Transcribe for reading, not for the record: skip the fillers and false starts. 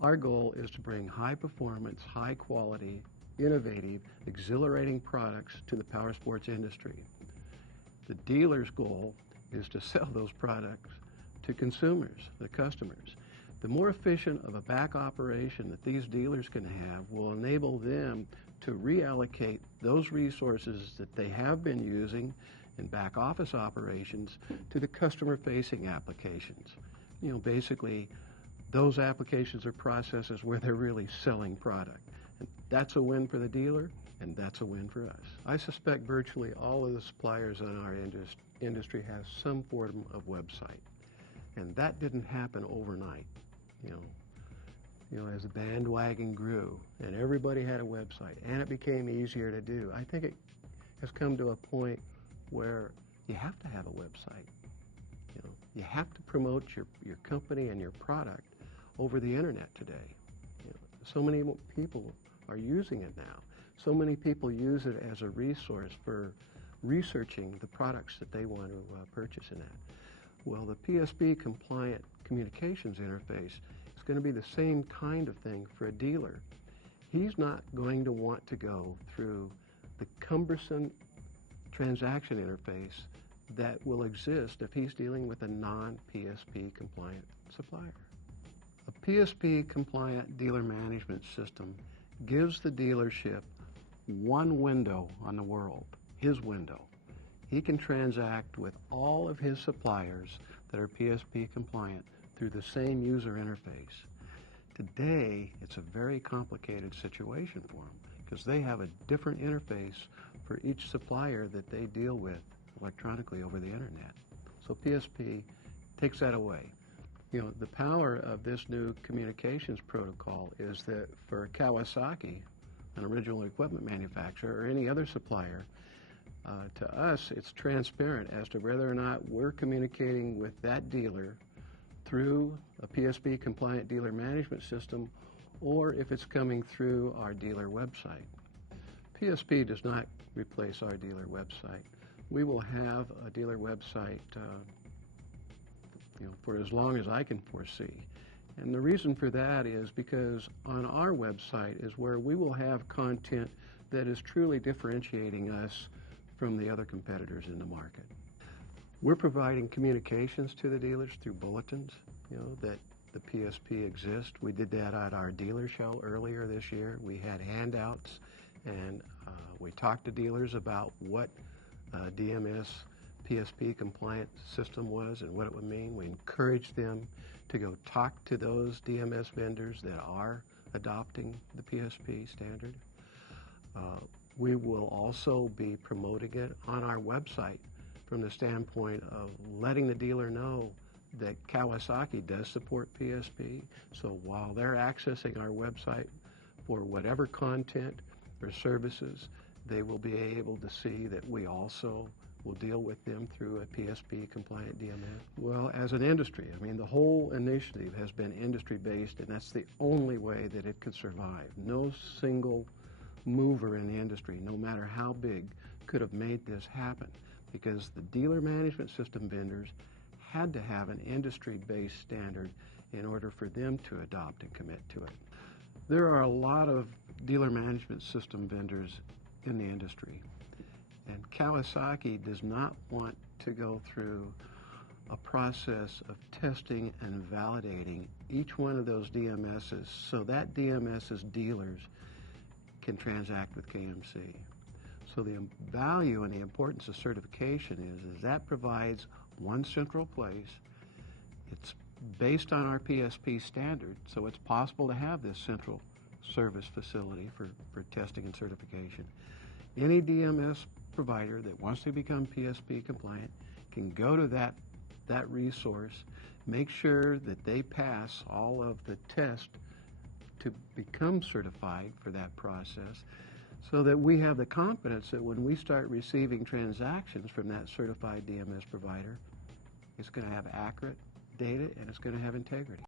Our goal is to bring high performance, high quality, innovative, exhilarating products to the power sports industry. The dealer's goal is to sell those products to consumers, the customers. The more efficient of a back operation that these dealers can have will enable them to reallocate those resources that they have been using in back office operations to the customer-facing applications. You know, basically, those applications or processes where they're really selling product. And that's a win for the dealer, and that's a win for us. I suspect virtually all of the suppliers in our industry have some form of website. And that didn't happen overnight. You know, as the bandwagon grew and everybody had a website and it became easier to do, I think it has come to a point where you have to have a website. You know, you have to promote your company and your product over the internet today. You know, so many people are using it now. So many people use it as a resource for researching the products that they want to purchase in that. Well, the PSP compliant communications interface is going to be the same kind of thing for a dealer. He's not going to want to go through the cumbersome transaction interface that will exist if he's dealing with a non-PSP compliant supplier. A PSP compliant dealer management system gives the dealership one window on the world, his window. He can transact with all of his suppliers that are PSP compliant through the same user interface. Today, it's a very complicated situation for them because they have a different interface for each supplier that they deal with electronically over the internet. So PSP takes that away. You know, the power of this new communications protocol is that for Kawasaki, an original equipment manufacturer, or any other supplier, to us, it's transparent as to whether or not we're communicating with that dealer through a PSP compliant dealer management system or if it's coming through our dealer website. PSP does not replace our dealer website. We will have a dealer website for as long as I can foresee. And the reason for that is because on our website is where we will have content that is truly differentiating us from the other competitors in the market. We're providing communications to the dealers through bulletins, that the PSP exists. We did that at our dealer show earlier this year. We had handouts and we talked to dealers about what DMS PSP compliant system was and what it would mean. We encouraged them to go talk to those DMS vendors that are adopting the PSP standard. We will also be promoting it on our website from the standpoint of letting the dealer know that Kawasaki does support PSP. So while they're accessing our website for whatever content or services, they will be able to see that we also will deal with them through a PSP compliant DMS. Well, as an industry, the whole initiative has been industry based, and that's the only way that it could survive. No single mover in the industry, no matter how big, could have made this happen because the dealer management system vendors had to have an industry-based standard in order for them to adopt and commit to it. There are a lot of dealer management system vendors in the industry, and Kawasaki does not want to go through a process of testing and validating each one of those DMSs so that DMS's dealers can transact with KMC. So the value and the importance of certification is that provides one central place. It's based on our PSP standard, so it's possible to have this central service facility for testing and certification. Any DMS provider that wants to become PSP compliant can go to that resource, make sure that they pass all of the tests to become certified for that process, so that we have the confidence that when we start receiving transactions from that certified DMS provider, it's going to have accurate data and it's going to have integrity.